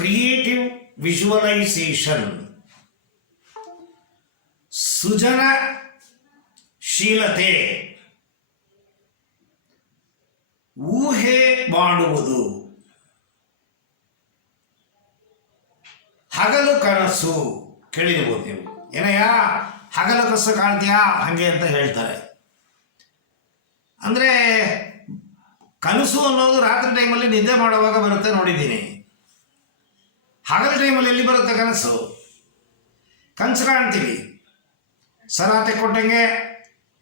Creative visualisation, ಸೃಜನಶೀಲತೆ, ಊಹೆ ಮಾಡುವುದು, ಹಗಲು ಕನಸು. ಕೇಳಿರ್ಬೋದು ನೀವು, ಏನಯ್ಯ ಹಗಲು ಕನಸು ಕಾಣ್ತೀಯಾ ಹಾಗೆ ಅಂತ ಹೇಳ್ತಾರೆ. ಅಂದರೆ ಕನಸು ಅನ್ನೋದು ರಾತ್ರಿ ಟೈಮಲ್ಲಿ ನಿದ್ದೆ ಮಾಡುವಾಗ ಬರುತ್ತೆ, ನೋಡಿದ್ದೀನಿ. ಹಗಲು ಟೈಮಲ್ಲಿ ಎಲ್ಲಿ ಬರುತ್ತೆ ಕನಸು? ಕನಸು ಕಾಣ್ತೀವಿ, ಸರ ತೆಕ್ಕೊಟ್ಟಂಗೆ,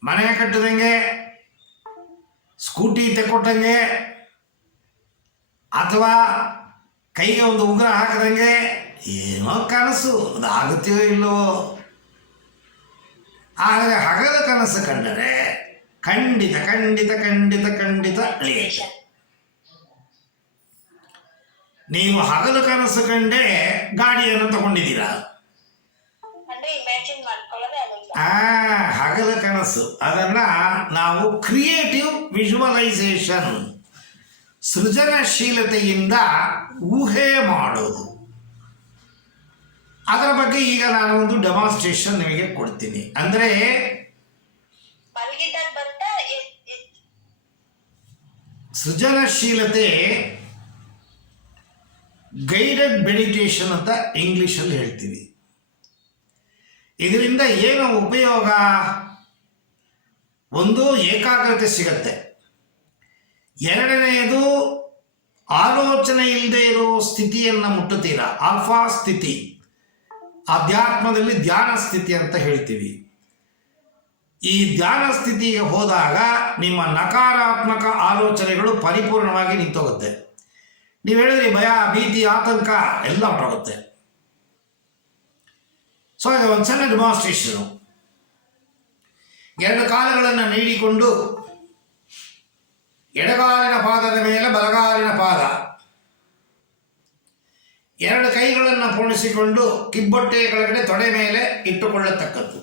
ಮನೆ ಕಟ್ಟಿದಂಗೆ, ಸ್ಕೂಟಿ ತೆಕ್ಕೊಟ್ಟಂಗೆ, ಅಥವಾ ಕೈಗೆ ಒಂದು ಉಂಗುರ ಹಾಕದಂಗೆ ಏನೋ ಕನಸು. ಅದು ಆಗುತ್ತೆಯೋ ಇಲ್ಲವೋ. ಆದರೆ ಹಗಲ ಕನಸು ಕಂಡರೆ ಖಂಡಿತ ಖಂಡಿತ ಖಂಡಿತ ಖಂಡಿತ ಅಳಿಯುತ್ತೆ. ನೀವು ಹಗಲು ಕನಸು ಕಂಡೇ ಗಾಡಿಯನ್ನು ತಗೊಂಡಿದ್ದೀರಾ? ಹಗಲು ಕನಸು, ಅದನ್ನ ನಾವು ಕ್ರಿಯೇಟಿವ್ ವಿಜುವಲೈಸೇಷನ್, ಸೃಜನಶೀಲತೆಯಿಂದ ಊಹೆ ಮಾಡೋದು. ಅದರ ಬಗ್ಗೆ ಈಗ ನಾನು ಒಂದು ಡೆಮಾನ್ಸ್ಟ್ರೇಷನ್ ನಿಮಗೆ ಕೊಡ್ತೀನಿ. ಅಂದರೆ ಸೃಜನಶೀಲತೆ ಗೈಡೆಡ್ ಮೆಡಿಟೇಷನ್ ಅಂತ ಇಂಗ್ಲಿಷಲ್ಲಿ ಹೇಳ್ತೀವಿ. ಇದರಿಂದ ಏನು ಉಪಯೋಗ? ಒಂದು, ಏಕಾಗ್ರತೆ ಸಿಗತ್ತೆ. ಎರಡನೆಯದು, ಆಲೋಚನೆ ಇಲ್ಲದೆ ಇರೋ ಸ್ಥಿತಿಯನ್ನು ಮುಟ್ಟುತ್ತೀರಾ, ಆಲ್ಫಾ ಸ್ಥಿತಿ. ಅಧ್ಯಾತ್ಮದಲ್ಲಿ ಧ್ಯಾನ ಸ್ಥಿತಿ ಅಂತ ಹೇಳ್ತೀವಿ. ಈ ಧ್ಯಾನ ಸ್ಥಿತಿಗೆ ಹೋದಾಗ ನಿಮ್ಮ ನಕಾರಾತ್ಮಕ ಆಲೋಚನೆಗಳು ಪರಿಪೂರ್ಣವಾಗಿ ನಿಂತೋಗುತ್ತೆ. ನೀವು ಹೇಳಿದ್ರಿ ಭಯ, ಭೀತಿ, ಆತಂಕ ಎಲ್ಲ ಹೊರಟೋಗುತ್ತೆ. ಸೊ ಇದು ಒಂದು ಸಣ್ಣ ಡೆಮಾನ್ಸ್ಟ್ರೇಷನು. ಎರಡು ಕಾಲುಗಳನ್ನು ನೀಡಿಕೊಂಡು ಎಡಗಾಲಿನ ಪಾದದ ಮೇಲೆ ಬಲಗಾಲಿನ ಪಾದ, ಎರಡು ಕೈಗಳನ್ನು ಪೋಣಿಸಿಕೊಂಡು ಕಿಬ್ಬೊಟ್ಟೆಯ ಕೆಳಗಡೆ ತೊಡೆ ಮೇಲೆ ಇಟ್ಟುಕೊಳ್ಳತಕ್ಕದ್ದು.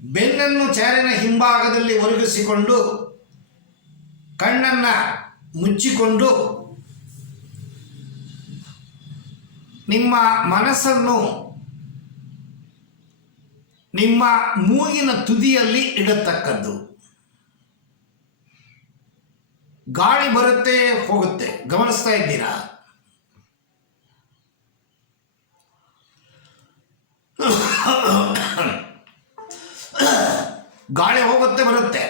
ಬೆನ್ನನ್ನು ಚೇರಿನ ಹಿಂಭಾಗದಲ್ಲಿ ಒರಗಿಸಿಕೊಂಡು ಕಣ್ಣನ್ನು ಮುಚ್ಚಿಕೊಂಡು ನಿಮ್ಮ ಮನಸ್ಸನ್ನು ನಿಮ್ಮ ಮೂಗಿನ ತುದಿಯಲ್ಲಿ ಇಡತಕ್ಕದ್ದು. ಗಾಳಿ ಬರುತ್ತೆ ಹೋಗುತ್ತೆ, ಗಮನಿಸ್ತಾ ಇದ್ದೀರಾ? ಗಾಳಿ ಹೋಗುತ್ತೆ ಬರುತ್ತೆ,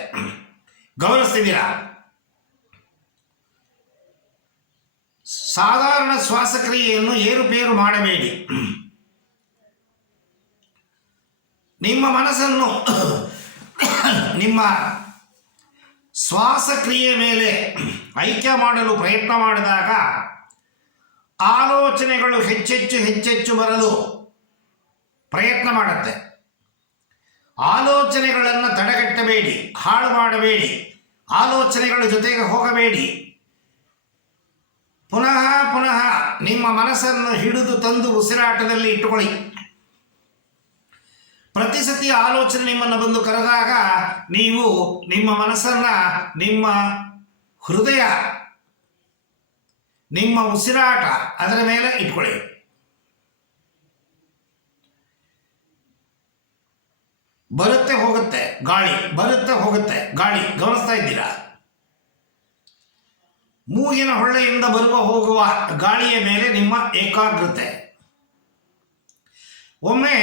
ಗಮನಿಸ್ತಿದ್ದೀರಾ? ಸಾಧಾರಣ ಶ್ವಾಸಕ್ರಿಯೆಯನ್ನು ಏರುಪೇರು ಮಾಡಬೇಡಿ. ನಿಮ್ಮ ಮನಸ್ಸನ್ನು ನಿಮ್ಮ ಶ್ವಾಸಕ್ರಿಯೆ ಮೇಲೆ ಐಕ್ಯ ಮಾಡಲು ಪ್ರಯತ್ನ ಮಾಡಿದಾಗ ಆಲೋಚನೆಗಳು ಹೆಚ್ಚೆಚ್ಚು ಹೆಚ್ಚೆಚ್ಚು ಬರಲು ಪ್ರಯತ್ನ ಮಾಡುತ್ತೆ. ಆಲೋಚನೆಗಳನ್ನು ತಡೆಗಟ್ಟಬೇಡಿ, ಹಾಳು ಮಾಡಬೇಡಿ, ಆಲೋಚನೆಗಳ ಜೊತೆಗೆ ಹೋಗಬೇಡಿ. ಪುನಃ ಪುನಃ ನಿಮ್ಮ ಮನಸ್ಸನ್ನು ಹಿಡಿದು ತಂದು ಉಸಿರಾಟದಲ್ಲಿ ಇಟ್ಟುಕೊಳ್ಳಿ. ಪ್ರತಿ ಸತಿ ಆಲೋಚನೆ ನಿಮ್ಮನ್ನು ಬಂದು ಕರೆದಾಗ ನೀವು ನಿಮ್ಮ ಮನಸ್ಸನ್ನು ನಿಮ್ಮ ಹೃದಯ, ನಿಮ್ಮ ಉಸಿರಾಟ ಅದರ ಮೇಲೆ ಇಟ್ಕೊಳ್ಳಿ. ಬರುತ್ತೆ ಹೋಗುತ್ತೆ ಗಾಳಿ, ಬರುತ್ತೆ ಹೋಗುತ್ತೆ ಗಾಳಿ, ಗಮನಿಸ್ತಾ ಇದ್ದೀರಾ? ಮೂಗಿನ ಹೊಳ್ಳೆಯಿಂದ ಬರುವ ಹೋಗುವ ಗಾಳಿಯ ಮೇಲೆ ನಿಮ್ಮ ಏಕಾಗ್ರತೆ. ಒಮ್ಮೆ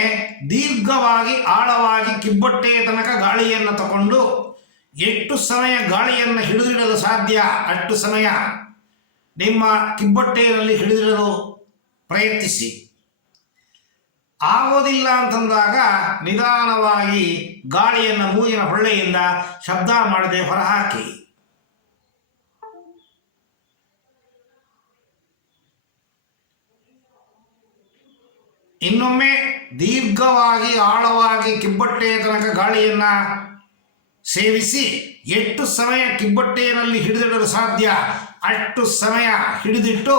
ದೀರ್ಘವಾಗಿ ಆಳವಾಗಿ ಕಿಬ್ಬೊಟ್ಟೆಯ ತನಕ ಗಾಳಿಯನ್ನು ತಗೊಂಡು ಎಷ್ಟು ಸಮಯ ಗಾಳಿಯನ್ನು ಹಿಡಿದಿಡಲು ಸಾಧ್ಯ ಅಷ್ಟು ಸಮಯ ನಿಮ್ಮ ಕಿಬ್ಬೊಟ್ಟೆಯಲ್ಲಿ ಹಿಡಿದಿಡಲು ಪ್ರಯತ್ನಿಸಿ. ಆಗೋದಿಲ್ಲ ಅಂತಂದಾಗ ನಿಧಾನವಾಗಿ ಗಾಳಿಯನ್ನು ಮೂಗಿನ ಹೊಳ್ಳೆಯಿಂದ ಶಬ್ದ ಮಾಡದೆ ಹೊರಹಾಕಿ. ಇನ್ನೊಮ್ಮೆ ದೀರ್ಘವಾಗಿ ಆಳವಾಗಿ ಕಿಬ್ಬೊಟ್ಟೆಯ ತನಕ ಗಾಳಿಯನ್ನು ಸೇವಿಸಿ ಎಷ್ಟು ಸಮಯ ಕಿಬ್ಬೊಟ್ಟೆಯಲ್ಲಿ ಹಿಡಿದಿಡಲು ಸಾಧ್ಯ ಅಷ್ಟು ಸಮಯ ಹಿಡಿದಿಟ್ಟು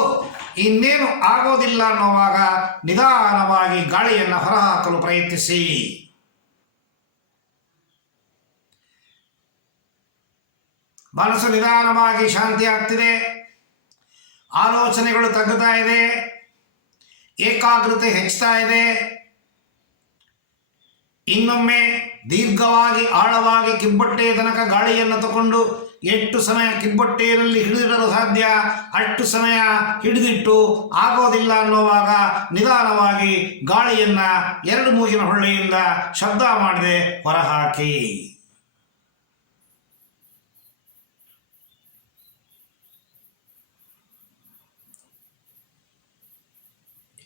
ಇನ್ನೇನು ಆಗೋದಿಲ್ಲ ಅನ್ನುವಾಗ ನಿಧಾನವಾಗಿ ಗಾಳಿಯನ್ನು ಹೊರಹಾಕಲು ಪ್ರಯತ್ನಿಸಿ. ಮನಸ್ಸು ನಿಧಾನವಾಗಿ ಶಾಂತಿ ಆಗ್ತಿದೆ, ಆಲೋಚನೆಗಳು ತಗ್ಗುತ್ತಾ ಇದೆ, ಏಕಾಗ್ರತೆ ಹೆಚ್ಚುತ್ತಾ ಇದೆ. ಇನ್ನೊಮ್ಮೆ ದೀರ್ಘವಾಗಿ ಆಳವಾಗಿ ಕಿಬ್ಬೊಟ್ಟೆಯ ತನಕ ಗಾಳಿಯನ್ನು ತಗೊಂಡು ಎಷ್ಟು ಸಮಯ ಕಿಬ್ಬೊಟ್ಟೆಯಲ್ಲಿ ಹಿಡಿದಿಡಲು ಸಾಧ್ಯ ಅಷ್ಟು ಸಮಯ ಹಿಡಿದಿಟ್ಟು ಆಗೋದಿಲ್ಲ ಅನ್ನುವಾಗ ನಿಧಾನವಾಗಿ ಗಾಳಿಯನ್ನು ಎರಡು ಮೂಗಿನ ಹೊಳ್ಳೆಯಿಂದ ಶಬ್ದ ಮಾಡದೆ ಹೊರಹಾಕಿ.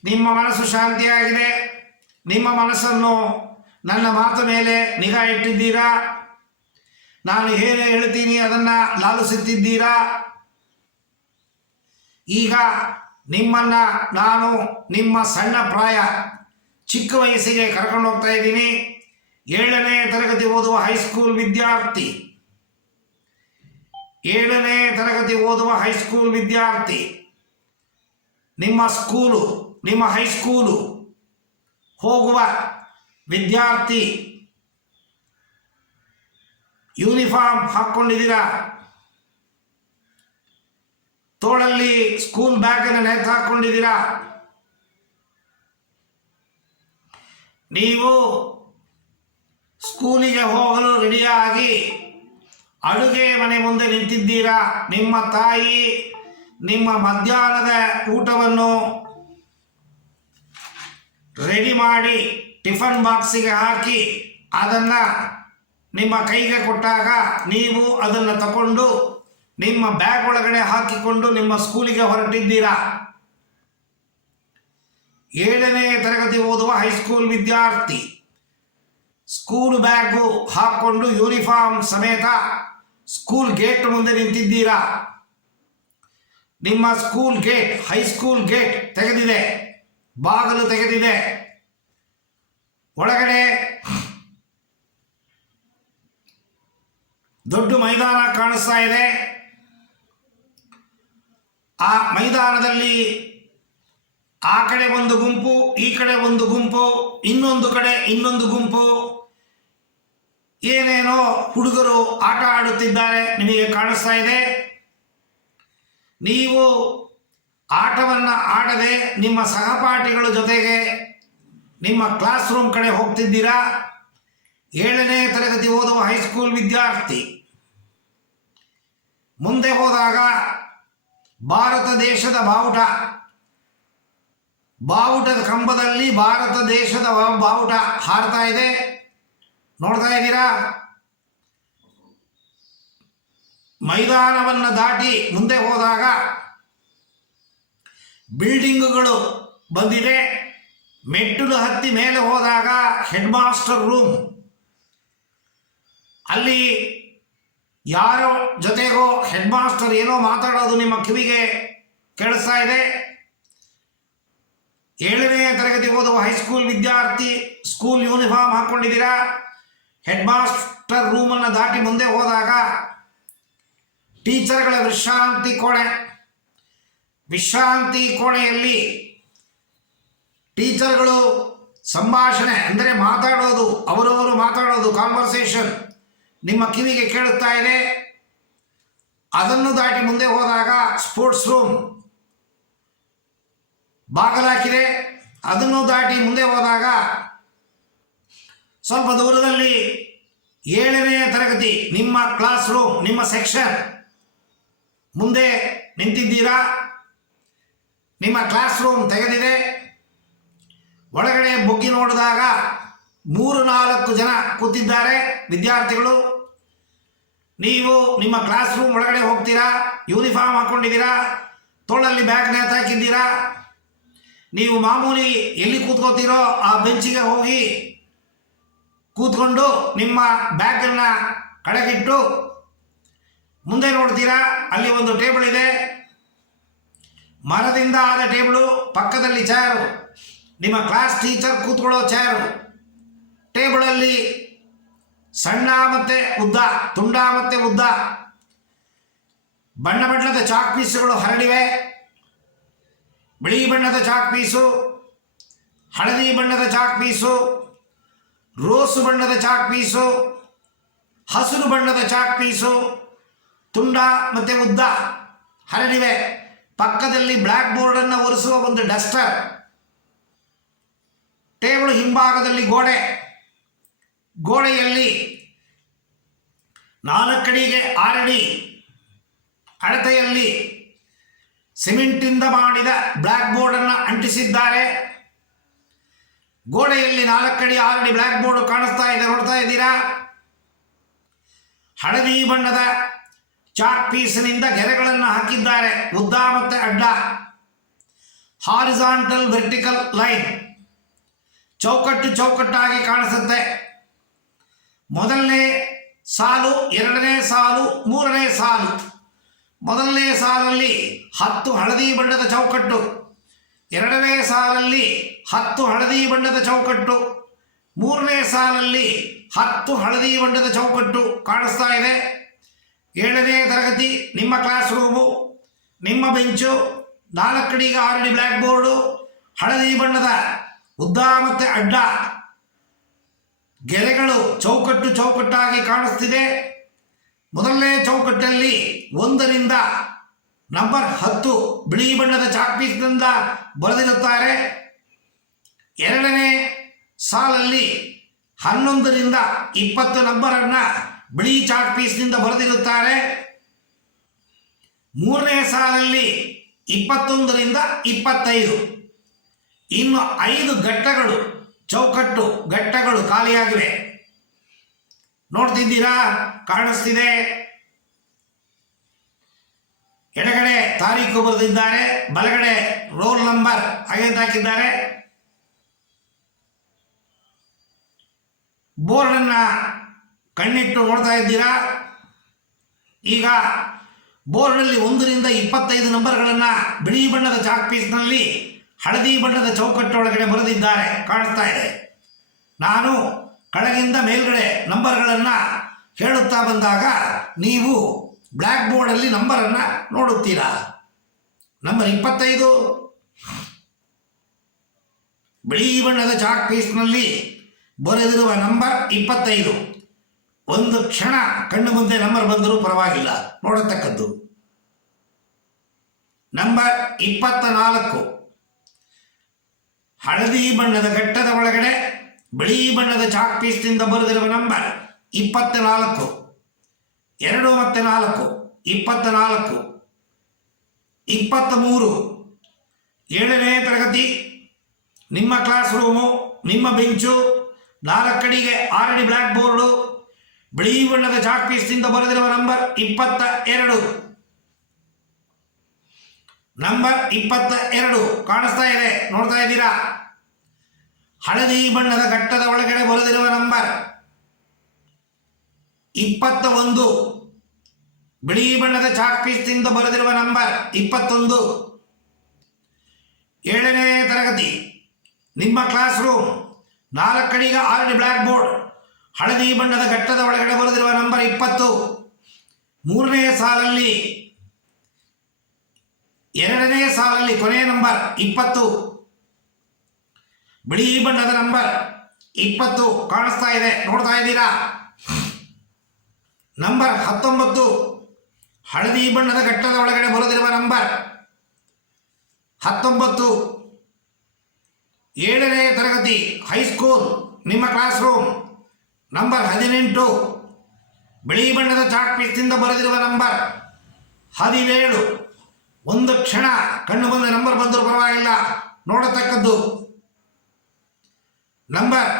ನಿಮ್ಮ ಮನಸ್ಸು ಶಾಂತಿಯಾಗಿದೆ. ನಿಮ್ಮ ಮನಸ್ಸನ್ನು ನನ್ನ ಮಾತು ಮೇಲೆ ನಿಗಾ ಇಟ್ಟಿದ್ದೀರಾ. ನಾನು ಏನೇ ಹೇಳ್ತೀನಿ ಅದನ್ನು ಲಾಲಿಸುತ್ತಿದ್ದೀರಾ. ಈಗ ನಿಮ್ಮನ್ನು ನಾನು ನಿಮ್ಮ ಸಣ್ಣ ಪ್ರಾಯ ಚಿಕ್ಕ ವಯಸ್ಸಿಗೆ ಕರ್ಕೊಂಡು ಹೋಗ್ತಾ ಇದ್ದೀನಿ. 7ನೇ ತರಗತಿ ಓದುವ ಹೈಸ್ಕೂಲ್ ವಿದ್ಯಾರ್ಥಿ, 7ನೇ ತರಗತಿ ಓದುವ ಹೈಸ್ಕೂಲ್ ವಿದ್ಯಾರ್ಥಿ, ನಿಮ್ಮ ಸ್ಕೂಲು, ನಿಮ್ಮ ಹೈಸ್ಕೂಲು ಹೋಗುವ ವಿದ್ಯಾರ್ಥಿ, ಯೂನಿಫಾರ್ಮ್ ಹಾಕ್ಕೊಂಡಿದ್ದೀರಾ, ತೋಳಲ್ಲಿ ಸ್ಕೂಲ್ ಬ್ಯಾಗನ್ನು ನೇತು ಹಾಕ್ಕೊಂಡಿದ್ದೀರಾ. ನೀವು ಸ್ಕೂಲಿಗೆ ಹೋಗಲು ರೆಡಿಯಾಗಿ ಅಡುಗೆ ಮನೆ ಮುಂದೆ ನಿಂತಿದ್ದೀರಾ. ನಿಮ್ಮ ತಾಯಿ ನಿಮ್ಮ ಮಧ್ಯಾಹ್ನದ ಊಟವನ್ನು ರೆಡಿ ಮಾಡಿ ಟಿಫನ್ ಬಾಕ್ಸಿಗೆ ಹಾಕಿ ಅದನ್ನು ನಿಮ್ಮ ಕೈಗೆ ಕೊಟ್ಟಾಗ ನೀವು ಅದನ್ನು ತಗೊಂಡು ನಿಮ್ಮ ಬ್ಯಾಗ್ ಒಳಗಡೆ ಹಾಕಿಕೊಂಡು ನಿಮ್ಮ ಸ್ಕೂಲಿಗೆ ಹೊರಟಿದ್ದೀರಾ. 7ನೇ ತರಗತಿ ಓದುವ ಹೈಸ್ಕೂಲ್ ವಿದ್ಯಾರ್ಥಿ ಸ್ಕೂಲ್ ಬ್ಯಾಗು ಹಾಕ್ಕೊಂಡು ಯೂನಿಫಾರ್ಮ್ ಸಮೇತ ಸ್ಕೂಲ್ ಗೇಟ್ ಮುಂದೆ ನಿಂತಿದ್ದೀರಾ. ನಿಮ್ಮ ಸ್ಕೂಲ್ ಗೇಟ್, ಹೈಸ್ಕೂಲ್ ಗೇಟ್ ತೆಗೆದಿದೆ, ಬಾಗಿಲು ತೆಗೆದಿದೆ. ಒಳಗಡೆ ದೊಡ್ಡ ಮೈದಾನ ಕಾಣಿಸ್ತಾ ಇದೆ. ಆ ಮೈದಾನದಲ್ಲಿ ಆ ಕಡೆ ಒಂದು ಗುಂಪು, ಈ ಕಡೆ ಒಂದು ಗುಂಪು, ಇನ್ನೊಂದು ಕಡೆ ಇನ್ನೊಂದು ಗುಂಪು, ಏನೇನೋ ಹುಡುಗರು ಆಟ ಆಡುತ್ತಿದ್ದಾರೆ ನಿಮಗೆ ಕಾಣಿಸ್ತಾ ಇದೆ. ನೀವು ಆಟವನ್ನು ಆಡದೆ ನಿಮ್ಮ ಸಹಪಾಠಿಗಳ ಜೊತೆಗೆ ನಿಮ್ಮ ಕ್ಲಾಸ್ ರೂಮ್ ಕಡೆ ಹೋಗ್ತಿದ್ದೀರಾ. 7ನೇ ತರಗತಿ ಓದುವ ಹೈಸ್ಕೂಲ್ ವಿದ್ಯಾರ್ಥಿ ಮುಂದೆ ಹೋದಾಗ ಭಾರತ ದೇಶದ ಬಾವುಟದ ಕಂಬದಲ್ಲಿ ಭಾರತ ದೇಶದ ಬಾವುಟ ಹಾರ್ತಾ ಇದೆ, ನೋಡ್ತಾ ಇದ್ದೀರಾ. ಮೈದಾನವನ್ನು ದಾಟಿ ಮುಂದೆ ಹೋದಾಗ ಬಿಲ್ಡಿಂಗುಗಳು ಬಂದಿದೆ. ಮೆಟ್ಟಿಲು ಹತ್ತಿ ಮೇಲೆ ಹೋದಾಗ ಹೆಡ್ ಮಾಸ್ಟರ್ ರೂಮ್, ಅಲ್ಲಿ ಯಾರೋ ಜೊತೆಗೋ ಹೆಡ್ ಮಾಸ್ಟರ್ ಏನೋ ಮಾತಾಡೋದು ನಿಮ್ಮ ಕಿವಿಗೆ ಕೇಳಿಸ್ತಾ ಇದೆ. 7ನೇ ತರಗತಿ ಓದುವ ಹೈಸ್ಕೂಲ್ ವಿದ್ಯಾರ್ಥಿ ಸ್ಕೂಲ್ ಯೂನಿಫಾರ್ಮ್ ಹಾಕ್ಕೊಂಡಿದ್ದೀರಾ. ಹೆಡ್ ಮಾಸ್ಟರ್ ರೂಮನ್ನು ದಾಟಿ ಮುಂದೆ ಹೋದಾಗ ಟೀಚರ್ಗಳ ವಿಶ್ರಾಂತಿ ಕೋಣೆಯಲ್ಲಿ ಟೀಚರ್ಗಳು ಸಂಭಾಷಣೆ ಅಂದರೆ ಮಾತಾಡೋದು, ಅವರವರು ಮಾತಾಡೋದು, ಕಾನ್ವರ್ಸೇಷನ್ ನಿಮ್ಮ ಕಿವಿಗೆ ಕೇಳುತ್ತಾ ಇದೆ. ಅದನ್ನು ದಾಟಿ ಮುಂದೆ ಹೋದಾಗ ಸ್ಪೋರ್ಟ್ಸ್ ರೂಮ್ ಬಾಗಲಾಕಿದೆ. ಅದನ್ನು ದಾಟಿ ಮುಂದೆ ಹೋದಾಗ ಸ್ವಲ್ಪ ದೂರದಲ್ಲಿ 7ನೇ ತರಗತಿ ನಿಮ್ಮ ಕ್ಲಾಸ್ ರೂಮ್, ನಿಮ್ಮ ಸೆಕ್ಷನ್ ಮುಂದೆ ನಿಂತಿದ್ದೀರಾ. ನಿಮ್ಮ ಕ್ಲಾಸ್ ರೂಮ್ ತೆಗೆದಿದೆ. ಒಳಗಡೆ ಬುಗ್ಗಿ ನೋಡಿದಾಗ 3-4 ಜನ ಕೂತಿದ್ದಾರೆ ವಿದ್ಯಾರ್ಥಿಗಳು. ನೀವು ನಿಮ್ಮ ಕ್ಲಾಸ್ ರೂಮ್ ಒಳಗಡೆ ಹೋಗ್ತೀರಾ, ಯೂನಿಫಾರ್ಮ್ ಹಾಕ್ಕೊಂಡಿದ್ದೀರಾ, ತೋಳಲ್ಲಿ ಬ್ಯಾಗ್ ನೇತಾಕಿದ್ದೀರಾ. ನೀವು ಮಾಮೂಲಿ ಎಲ್ಲಿ ಕೂತ್ಕೋತೀರೋ ಆ ಬೆಂಚಿಗೆ ಹೋಗಿ ಕೂತ್ಕೊಂಡು ನಿಮ್ಮ ಬ್ಯಾಗನ್ನು ಕೆಳಗಿಟ್ಟು ಮುಂದೆ ನೋಡ್ತೀರಾ. ಅಲ್ಲಿ ಒಂದು ಟೇಬಲ್ ಇದೆ, ಮರದಿಂದ ಆದ ಟೇಬಲು, ಪಕ್ಕದಲ್ಲಿ ಚೇರು, ನಿಮ್ಮ ಕ್ಲಾಸ್ ಟೀಚರ್ ಕೂತ್ಕೊಳ್ಳೋ ಚೇರು. ಟೇಬಲಲ್ಲಿ ಸಣ್ಣ ಮತ್ತು ಉದ್ದ, ತುಂಡ ಮತ್ತು ಉದ್ದ ಬಣ್ಣದ ಚಾಕ್ ಪೀಸುಗಳು ಹರಡಿವೆ. ಬಿಳಿ ಬಣ್ಣದ ಚಾಕ್ ಪೀಸು, ಹಳದಿ ಬಣ್ಣದ ಚಾಕ್ ಪೀಸು, ರೋಸು ಬಣ್ಣದ ಚಾಕ್ ಪೀಸು, ಹಸಿರು ಬಣ್ಣದ ಚಾಕ್ ಪೀಸು, ತುಂಡ ಮತ್ತು ಉದ್ದ ಹರಡಿವೆ. ಪಕ್ಕದಲ್ಲಿ ಬ್ಲ್ಯಾಕ್ ಬೋರ್ಡನ್ನು ಒರೆಸುವ ಒಂದು ಡಸ್ಟರ್ ಟೇಬಲ್ ಹಿಂಭಾಗದಲ್ಲಿ ಗೋಡೆಯಲ್ಲಿ 4 ಅಡಿಗೆ 6 ಅಡಿ ಅಳತೆಯಲ್ಲಿ ಸಿಮೆಂಟಿಂದ ಮಾಡಿದ ಬ್ಲ್ಯಾಕ್ ಬೋರ್ಡನ್ನು ಅಂಟಿಸಿದ್ದಾರೆ. ಗೋಡೆಯಲ್ಲಿ 4 ಅಡಿ 6 ಅಡಿ ಬ್ಲ್ಯಾಕ್ ಬೋರ್ಡ್ ಕಾಣಿಸ್ತಾ ಇದೆ, ನೋಡ್ತಾ ಇದ್ದೀರಾ. ಹಳದಿ ಬಣ್ಣದ ಚಾಕ್ ಪೀಸ್ನಿಂದ ಗೆರೆಗಳನ್ನು ಹಾಕಿದ್ದಾರೆ, ಉದ್ದ ಮತ್ತು ಅಡ್ಡ. ಹಾರಿಜಾಂಟಲ್ ವರ್ಟಿಕಲ್ ಲೈನ್ ಚೌಕಟ್ಟಾಗಿ ಕಾಣಿಸುತ್ತೆ. ಮೊದಲನೇ ಸಾಲು, ಎರಡನೇ ಸಾಲು, ಮೂರನೇ ಸಾಲು. ಮೊದಲನೇ ಸಾಲಲ್ಲಿ 10 ಹಳದಿ ಬಣ್ಣದ ಚೌಕಟ್ಟು, ಎರಡನೇ ಸಾಲಲ್ಲಿ 10 ಹಳದಿ ಬಣ್ಣದ ಚೌಕಟ್ಟು, ಮೂರನೇ ಸಾಲಲ್ಲಿ 10 ಹಳದಿ ಬಣ್ಣದ ಚೌಕಟ್ಟು ಕಾಣಿಸ್ತಾ ಇದೆ. 7ನೇ ತರಗತಿ ನಿಮ್ಮ ಕ್ಲಾಸ್ ರೂಮು, ನಿಮ್ಮ ಬೆಂಚು, 4 ಅಡಿಗೆ 6 ಅಡಿ ಬ್ಲ್ಯಾಕ್ ಬೋರ್ಡು, ಹಳದಿ ಬಣ್ಣದ ಉದ್ದ ಮತ್ತು ಅಡ್ಡ ಗೆರೆಗಳು ಚೌಕಟ್ಟಾಗಿ ಕಾಣಿಸ್ತಿದೆ. ಮೊದಲನೇ ಚೌಕಟ್ಟಲ್ಲಿ 1ರಿಂದ ನಂಬರ್ 10 ಬಿಳಿ ಬಣ್ಣದ ಚಾಕ್ ಪೀಸ್ನಿಂದ ಬರೆದಿರುತ್ತಾರೆ. ಎರಡನೇ ಸಾಲಲ್ಲಿ 11ರಿಂದ 20 ನಂಬರನ್ನು ಬಿಳಿ ಚಾಕ್ ಪೀಸ್ನಿಂದ ಬರೆದಿರುತ್ತಾರೆ. ಮೂರನೇ ಸಾಲಲ್ಲಿ 21ರಿಂದ 25. ಇನ್ನು 5 ಘಟ್ಟಗಳು ಖಾಲಿಯಾಗಿವೆ. ನೋಡ್ತಿದ್ದೀರಾ, ಕಾಣಿಸ್ತಿದೆ. ಎಡಗಡೆ ತಾರೀಕು ಬರೆದಿದ್ದಾರೆ, ಬಲಗಡೆ ರೋಲ್ ನಂಬರ್ ಹಾಕಿದ್ದಾರೆ. ಬೋರ್ಡನ್ನು ಕಣ್ಣಿಟ್ಟು ನೋಡ್ತಾ ಇದ್ದೀರಾ. ಈಗ ಬೋರ್ಡ್ನಲ್ಲಿ 1ರಿಂದ 25 ನಂಬರ್ಗಳನ್ನು ಬಿಳಿ ಬಣ್ಣದ ಚಾಕ್ ಪೀಸ್ನಲ್ಲಿ ಹಳದಿ ಬಣ್ಣದ ಚೌಕಟ್ಟೊಳಗಡೆ ಬರೆದಿದ್ದಾರೆ, ಕಾಣಿಸ್ತಾ ಇದೆ. ನಾನು ಕೆಳಗಿಂದ ಮೇಲ್ಗಡೆ ನಂಬರ್ಗಳನ್ನು ಹೇಳುತ್ತಾ ಬಂದಾಗ ನೀವು ಬ್ಲ್ಯಾಕ್ ಬೋರ್ಡಲ್ಲಿ ನಂಬರನ್ನು ನೋಡುತ್ತೀರಾ. ನಂಬರ್ 25 ಬಿಳಿ ಬಣ್ಣದ ಚಾಕ್ ಪೀಸ್ನಲ್ಲಿ ಬರೆದಿರುವ ನಂಬರ್ 25. ಒಂದು ಕ್ಷಣ ಕಣ್ಣು ಮುಂದೆ ನಂಬರ್ ಬಂದರೂ ಪರವಾಗಿಲ್ಲ, ನೋಡತಕ್ಕದ್ದು. ನಂಬರ್ 24 ಹಳದಿ ಬಣ್ಣದ ಘಟ್ಟದ ಒಳಗಡೆ ಬಿಳಿ ಬಣ್ಣದ ಚಾಕ್ ಪೀಸ್ನಿಂದ ಬರೆದಿರುವ ನಂಬರ್ 24. 2 ಮತ್ತು 4 24. 23 7ನೇ ತರಗತಿ ನಿಮ್ಮ ಕ್ಲಾಸ್ ರೂಮು, ನಿಮ್ಮ ಬೆಂಚು, 4 ಅಡಿಗೆ 6 ಅಡಿ ಬ್ಲ್ಯಾಕ್ ಬೋರ್ಡು, ಬಿಳಿ ಬಣ್ಣದ ಚಾಕ್ ಪೀಸ್ನಿಂದ ಬರೆದಿರುವ ನಂಬರ್ 22. ನಂಬರ್ 22 ಕಾಣಿಸ್ತಾ ಇದೆ, ನೋಡ್ತಾ ಇದ್ದೀರಾ. ಹಳದಿ ಬಣ್ಣದ ಘಟ್ಟದ ಒಳಗಡೆ ಬರೆದಿರುವ ನಂಬರ್ 21. ಬಿಳಿ ಬಣ್ಣದ ಚಾಕ್ ಪೀಸ್ನಿಂದ ಬರೆದಿರುವ ನಂಬರ್ 21. 7ನೇ ತರಗತಿ ನಿಮ್ಮ ಕ್ಲಾಸ್ ರೂಮ್, 4 ಅಡಿಗೆ 6 ಅಡಿ ಬ್ಲ್ಯಾಕ್ ಬೋರ್ಡ್, ಹಳದಿ ಬಣ್ಣದ ಘಟ್ಟದ ಒಳಗಡೆ ಬರೆದಿರುವ ನಂಬರ್ 20. ಮೂರನೇ ಸಾಲಲ್ಲಿ 2ನೇ ಸಾಲಲ್ಲಿ ಕೊನೆಯ ನಂಬರ್ 20. ಬಿಳಿ ಬಣ್ಣದ ನಂಬರ್ 20 ಕಾಣಿಸ್ತಾ ಇದೆ, ನೋಡ್ತಾ ಇದ್ದೀರಾ. ನಂಬರ್ 19 ಹಳದಿ ಬಣ್ಣದ ಘಟ್ಟದ ಒಳಗಡೆ ಬರೆದಿರುವ ನಂಬರ್ 19. 7ನೇ ತರಗತಿ ಹೈಸ್ಕೂಲ್ ನಿಮ್ಮ ಕ್ಲಾಸ್ ರೂಮ್, ನಂಬರ್ 18 ಬಿಳಿ ಬಣ್ಣದ ಚಾಕ್ ಪೀಸ್ನಿಂದ ಬರೆದಿರುವ ನಂಬರ್ 17. ಒಂದು ಕ್ಷಣ ಕಣ್ಣು ಬಂದ ನಂಬರ್ ಬಂದರೂ ಪರವಾಗಿಲ್ಲ, ನೋಡತಕ್ಕದ್ದು. ನಂಬರ್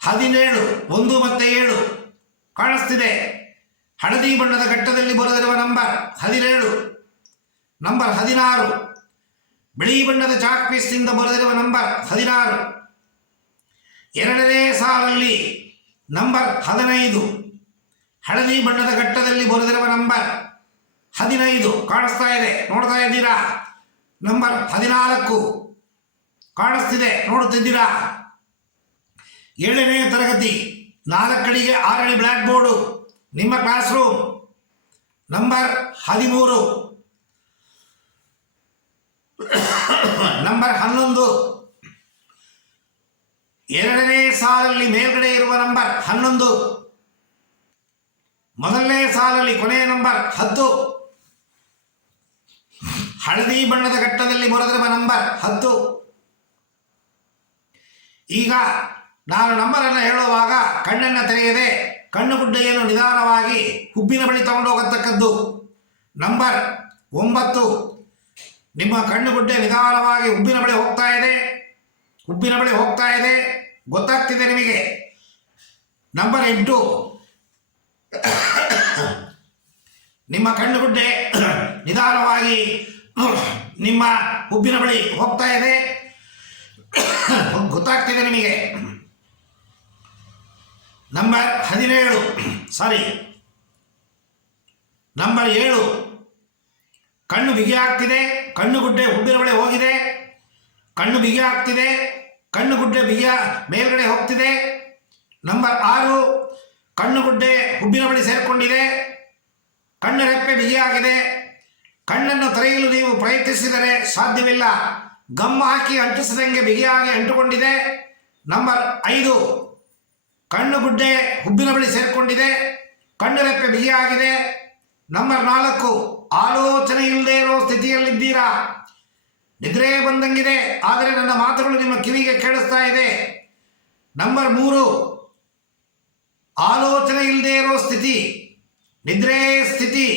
17 1 ಮತ್ತು 7 ಕಾಣಿಸ್ತಿದೆ. ಹಳದಿ ಬಣ್ಣದ ಘಟ್ಟದಲ್ಲಿ ಬರೆದಿರುವ ನಂಬರ್ 17. ನಂಬರ್ 16 ಬಿಳಿ ಬಣ್ಣದ ಚಾಕ್ ಪೀಸ್ನಿಂದ ಬರೆದಿರುವ ನಂಬರ್ 16. 2ನೇ ಸಾಲಲ್ಲಿ ನಂಬರ್ 15 ಹಳದಿ ಬಣ್ಣದ ಘಟ್ಟದಲ್ಲಿ ಬರೆದಿರುವ ನಂಬರ್ 15 ಕಾಣಿಸ್ತಾ ಇದೆ, ನೋಡ್ತಾ ಇದ್ದೀರಾ. ನಂಬರ್ 14 ಕಾಣಿಸ್ತಿದೆ, ನೋಡುತ್ತಿದ್ದೀರಾ. 7ನೇ ತರಗತಿ 4 ಅಡಿಗೆ 6 ಅಡಿ ಬ್ಲ್ಯಾಕ್ ಬೋರ್ಡು ನಿಮ್ಮ ಕ್ಲಾಸ್ ರೂಮ್, ನಂಬರ್ 13. ನಂಬರ್ 11 2ನೇ ಸಾಲಲ್ಲಿ ಮೇಲ್ಗಡೆ ಇರುವ ನಂಬರ್ 11. ಮೊದಲನೇ ಸಾಲಲ್ಲಿ ಕೊನೆಯ ನಂಬರ್ 10. ಹಳದಿ ಬಣ್ಣದ ಘಟ್ಟದಲ್ಲಿ ಬರೆದಿರುವ ನಂಬರ್ 10. ಈಗ ನಾನು ನಂಬರನ್ನು ಹೇಳುವಾಗ ಕಣ್ಣನ್ನು ತೆರೆಯದೆ ಕಣ್ಣುಗುಡ್ಡೆಯನ್ನು ನಿಧಾನವಾಗಿ ಹುಬ್ಬಿನ ಬಳಿ ತಗೊಂಡು ಹೋಗತಕ್ಕದ್ದು. ನಂಬರ್ 9, ನಿಮ್ಮ ಕಣ್ಣುಗುಡ್ಡೆ ನಿಧಾನವಾಗಿ ಹುಬ್ಬಿನ ಬಳಿ ಹೋಗ್ತಾ ಇದೆ, ಗೊತ್ತಾಗ್ತಿದೆ ನಿಮಗೆ. ನಂಬರ್ 8, ನಿಮ್ಮ ಕಣ್ಣುಗುಡ್ಡೆ ನಿಧಾನವಾಗಿ ನಿಮ್ಮ ಹುಬ್ಬಿನ ಬಳಿ ಹೋಗ್ತಾ ಇದೆ, ಗೊತ್ತಾಗ್ತಿದೆ ನಿಮಗೆ. ನಂಬರ್ 7, ಕಣ್ಣು ಬಿಗಿ ಆಗ್ತಿದೆ, ಕಣ್ಣುಗುಡ್ಡೆ ಹುಬ್ಬಿನ ಬಳಿ ಹೋಗಿದೆ, ಕಣ್ಣು ಬಿಗಿ ಆಗ್ತಿದೆ, ಕಣ್ಣುಗುಡ್ಡೆ ಮೇಲ್ಗಡೆ ಹೋಗ್ತಿದೆ. ನಂಬರ್ 6, ಕಣ್ಣುಗುಡ್ಡೆ ಹುಬ್ಬಿನ ಬಳಿ ಸೇರಿಕೊಂಡಿದೆ, ಕಣ್ಣು ರೆಪ್ಪೆ ಬಿಗಿಯಾಗಿದೆ. ಕಣ್ಣನ್ನು ತೆರೆಯಲು ನೀವು ಪ್ರಯತ್ನಿಸಿದರೆ ಸಾಧ್ಯವಿಲ್ಲ, ಗಮ್ ಹಾಕಿ ಅಂಟಿಸದಂಗೆ ಬಿಗಿಯಾಗಿ ಅಂಟುಕೊಂಡಿದೆ. ನಂಬರ್ 5, ಕಣ್ಣುಗುಡ್ಡೆ ಹುಬ್ಬಿನ ಬಳಿ ಸೇರಿಕೊಂಡಿದೆ, ಕಣ್ಣು ರೆಪ್ಪೆ ಬಿಗಿಯಾಗಿದೆ. ನಂಬರ್ 4, ಆಲೋಚನೆ ಇಲ್ಲದೆ ಇರೋ ಸ್ಥಿತಿಯಲ್ಲಿದ್ದೀರಾ, ನಿದ್ರೆ ಬಂದಂಗಿದೆ, ಆದರೆ ನನ್ನ ಮಾತುಗಳು ನಿಮ್ಮ ಕಿವಿಗೆ ಕೇಳಿಸ್ತಾ ಇದೆ. ನಂಬರ್ 3, ಆಲೋಚನೆ ಇಲ್ಲದೆ ಇರೋ ಸ್ಥಿತಿ, ನಿದ್ರೆ ಸ್ಥಿತಿ,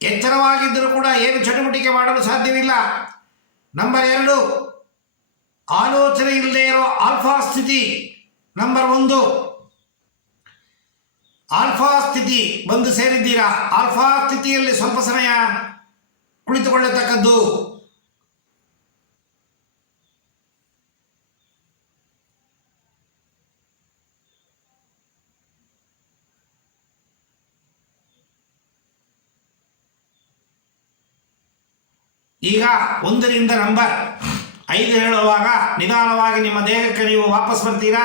ಎಚ್ಚರವಾಗಿದ್ದರೂ ಕೂಡ ಏನು ಚಟುವಟಿಕೆ ಮಾಡಲು ಸಾಧ್ಯವಿಲ್ಲ. ನಂಬರ್ 2, ಆಲೋಚನೆ ಇಲ್ಲದೆ ಇರೋ ಆಲ್ಫಾ ಸ್ಥಿತಿ. ನಂಬರ್ 1, ಆಲ್ಫಾ ಸ್ಥಿತಿ ಬಂದು ಸೇರಿದ್ದೀರಾ. ಆಲ್ಫಾ ಸ್ಥಿತಿಯಲ್ಲಿ ಸ್ವಲ್ಪ ಸಮಯ ಕುಳಿತುಕೊಳ್ಳತಕ್ಕದ್ದು. ಈಗ 1ರಿಂದ ನಂಬರ್ 5 ಹೇಳುವಾಗ ನಿಧಾನವಾಗಿ ನಿಮ್ಮ ದೇಹಕ್ಕೆ ನೀವು ವಾಪಸ್ ಬರ್ತೀರಾ.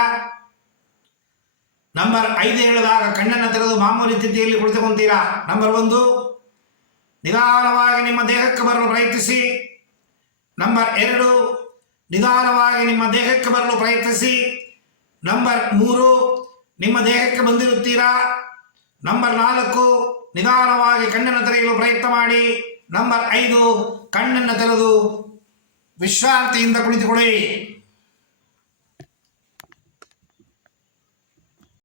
ನಂಬರ್ 5 ಹೇಳಿದಾಗ ಕಣ್ಣನ್ನು ತೆರೆದು ಮಾಮೂಲಿ ಸ್ಥಿತಿಯಲ್ಲಿ ಕುಳಿತುಕೊಂತೀರಾ. ನಂಬರ್ 1, ನಿಧಾನವಾಗಿ ನಿಮ್ಮ ದೇಹಕ್ಕೆ ಬರಲು ಪ್ರಯತ್ನಿಸಿ. ನಂಬರ್ 2, ನಿಧಾನವಾಗಿ ನಿಮ್ಮ ದೇಹಕ್ಕೆ ಬರಲು ಪ್ರಯತ್ನಿಸಿ. ನಂಬರ್ 3, ನಿಮ್ಮ ದೇಹಕ್ಕೆ ಬಂದಿರುತ್ತೀರಾ. ನಂಬರ್ 4, ನಿಧಾನವಾಗಿ ಕಣ್ಣನ್ನು ತೆರೆಯಲು ಪ್ರಯತ್ನ ಮಾಡಿ. ನಂಬರ್ 5, ಕಣ್ಣನ್ನು ತೆರೆದು ವಿಶ್ರಾಂತಿಯಿಂದ ಕುಳಿತುಕೊಳ್ಳಿ.